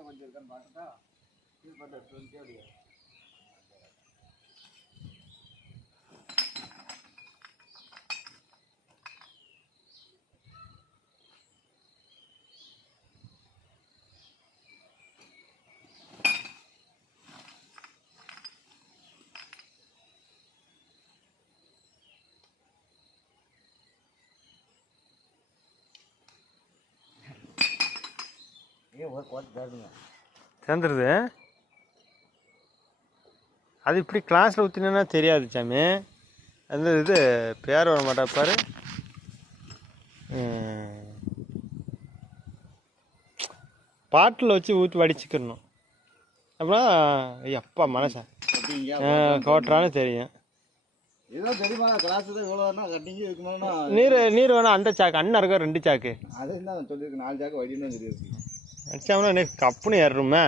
வீட்டில் கொஞ்சம் இருக்கான்னு பார்த்துட்டா இது பண்ண 20 அப்படியே சேர்ந்துருது. அது இப்படி கிளாஸில் ஊற்றினா தெரியாது சாமி. அந்த இது பேர் வர மாட்டா பாரு. பாட்டில் வச்சு ஊற்றி வடிச்சுக்கணும். அப்புறம் அப்பா மனசா கோட்டுறான்னு தெரியும். நீர் வேணா அந்த சாக்கு அண்ணன் இருக்க 2 சாக்கு அது என்ன சொல்லியிருக்கு 4 சாக்கு வடின்னு சொல்லியிருக்கு. அடிச்சாமனா எனக்கு கப்புன்னு ஏறுமே.